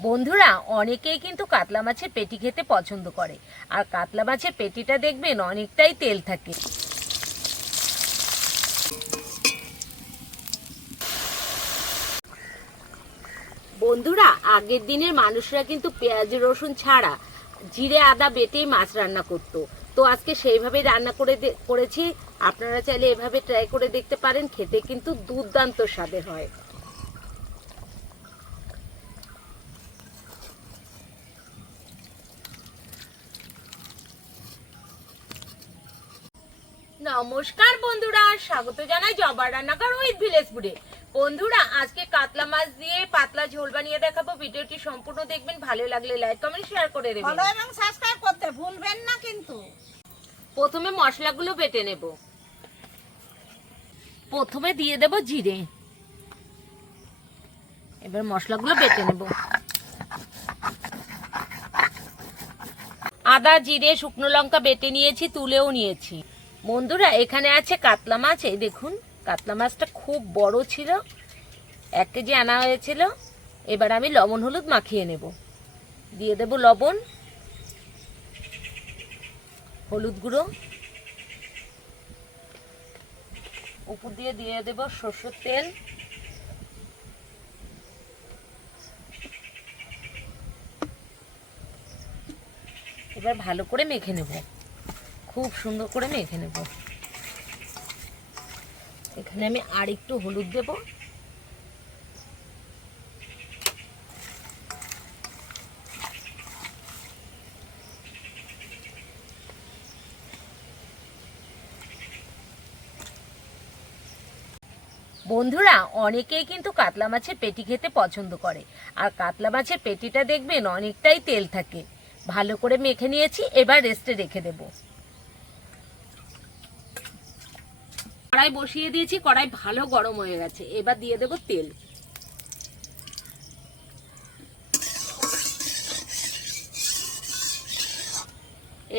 বন্ধুরা, অনেকেই কিন্তু কাতলা মাছের পেটি খেতে পছন্দ করে। আর কাতলা মাছের পেটিটা দেখবেন অনেকটাই তেল থাকে। বন্ধুরা, আগের দিনের মানুষরা কিন্তু পেঁয়াজ রসুন ছাড়া জিরে আদা বেটেই মাছ রান্না করতো। তো আজকে সেইভাবে রান্না করেছি। আপনারা চাইলে এভাবে ট্রাই করে দেখতে পারেন, খেতে কিন্তু দুর্দান্ত স্বাদের হয়। নমস্কার বন্ধুরা, স্বাগত জানাই জবার রান্নাঘর উইথ ভিলেজ ফুডে। বন্ধুরা, আজকে কাতলা মাছ দিয়ে পাতলা ঝোল বানিয়ে দেখাবো। ভিডিওটি সম্পূর্ণ দেখবেন, ভালো লাগলে লাইক কমেন্ট শেয়ার করে দেবেন, ফলো এবং সাবস্ক্রাইব করতে ভুলবেন না কিন্তু। প্রথমে মশলাগুলো বেটে নেব। প্রথমে দিয়ে দেব জিরে। এবার মশলাগুলো বেটে নেব। আদা জিরে শুকনো লঙ্কা বেটে নিয়েছি, তুলেও নিয়েছি। বন্ধুরা, এখানে আছে কাতলা মাছ। এই দেখুন, কাতলা মাছটা খুব বড় ছিল, 1 কেজি আনা হয়েছিল। এবার আমি লবণ হলুদ মাখিয়ে নেব। দিয়ে দেব লবণ, হলুদ গুঁড়ো, উপর দিয়ে দেব সরষের তেল। এবার ভালো করে মেখে নেব, খুব সুন্দর করে মেখে নেব। এখানে আমি আর একটু হলুদ দেব। বন্ধুরা, অনেকেই কিন্তু কাতলা মাছের পেটি খেতে পছন্দ করে। আর কাতলা মাছের পেটিটা দেখবেন অনেকটাই তেল থাকে। ভালো করে মেখে নিয়েছি, এবার রেস্টে রেখে দেব। কড়াই বসিয়ে দিয়েছি, কড়াই ভালো গরম হয়ে গেছে। এবার দিয়ে দেব তেল।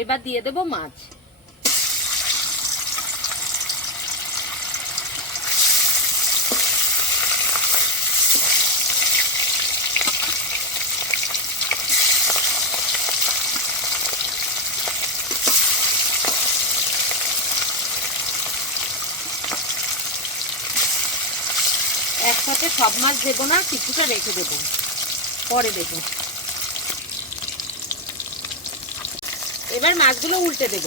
এবার দিয়ে দেব মাছ। একসাথে সব মাছ দেবো না, কিছুটা রেখে দেবো, পরে দেবো। এবার মাছগুলো উল্টে দেব।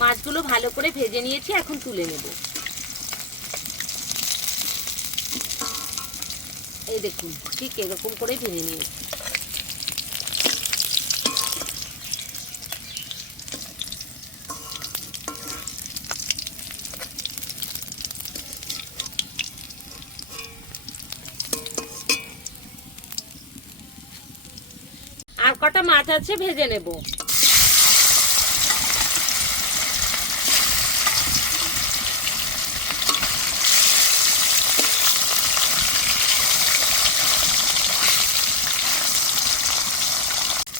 মাছগুলো ভালো করে ভেজে নিয়েছি, এখন তুলে নেব। এই দেখুন, ঠিক এরকম করে ভেজে নিয়েছি। আর কটা মাছ আছে, ভেজে নেব।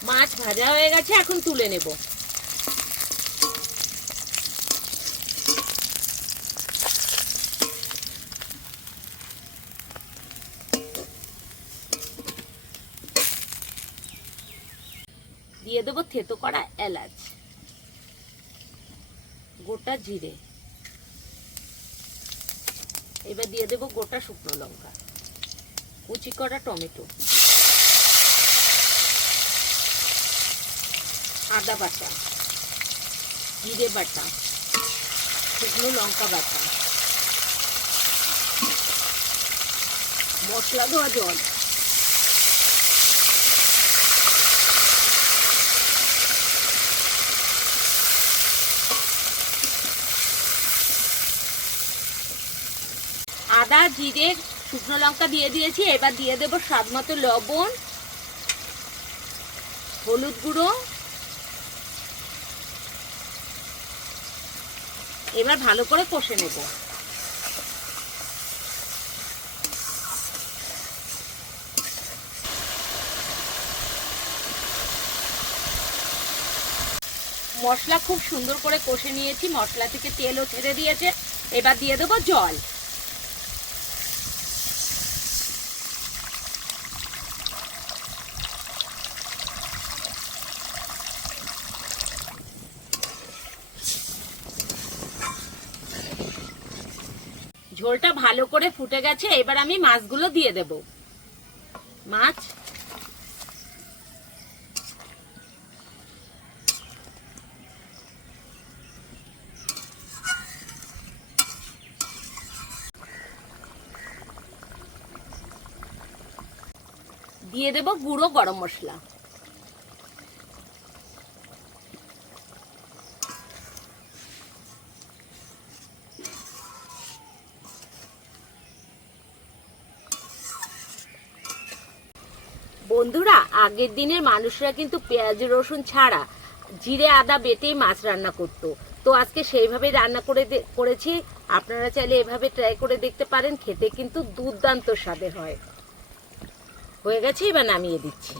মাছ ভাজা হয়ে গেছে, এখন তুলে নেব। দিয়ে দেবো থেতো করা এলাচ, গোটা জিরে। এবার দিয়ে দেবো গোটা শুকনো লঙ্কা, কুচি করা টমেটো, আদা বাটা, জিরে বাটা, শুকনো লঙ্কা বাটা, মশলা ধোয়া জল। আদা জিরে শুকনো লঙ্কা দিয়ে দিয়েছি। এবার দিয়ে দেব স্বাদ মতো লবণ, হলুদ গুঁড়ো। এবার ভালো করে কষে নেব। মশলা খুব সুন্দর করে কষে নিয়েছি, মশলা থেকে তেলও ছেড়ে দিয়েছে। এবার দিয়ে দেবো জল। ঝোলটা ভালো করে ফুটে গেছে, এবার আমি মাছগুলো দিয়ে দেব। মাছ দিয়ে দেব গুঁড়ো গরম মশলা। বন্ধুরা, আগের দিনের মানুষরা কিন্তু পেঁয়াজ রসুন ছাড়া জিরে আদা বেটেই মাছ রান্না করত। তো আজকে সেইভাবে রান্না করেছি। আপনারা চাইলে এভাবে ট্রাই করে দেখতে পারেন, খেতে কিন্তু দুর্দান্ত স্বাদের হয়। হয়ে গেছে, এবার নামিয়ে দিচ্ছি।